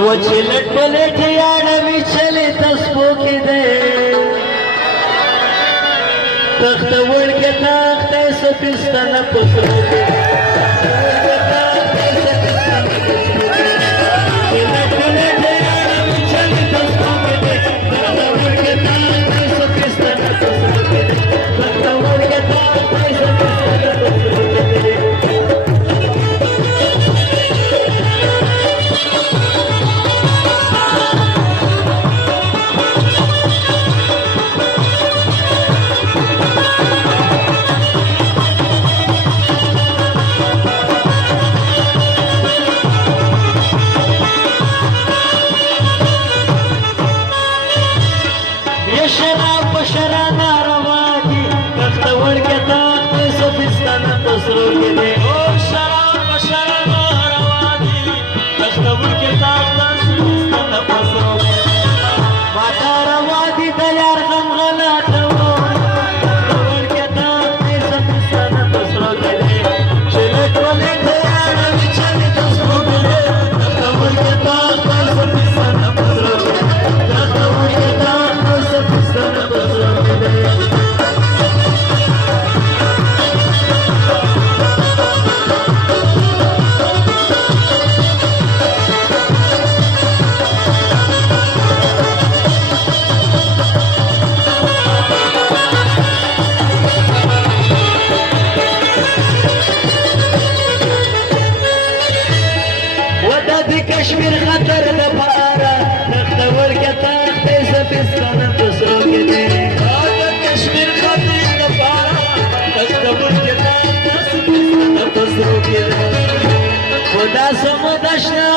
وچلټ پلټ یاړوي چلې تسپو کې دی تخت وړکې تخت سپستانه پسرو کې کشمیر خطر د پاره تخت ورکه تخت سپستانه پسرو کې دی کشمیر خطر د پاره تخت ورکه تخت سپستانه پسرو کې دی خدا سم دشنا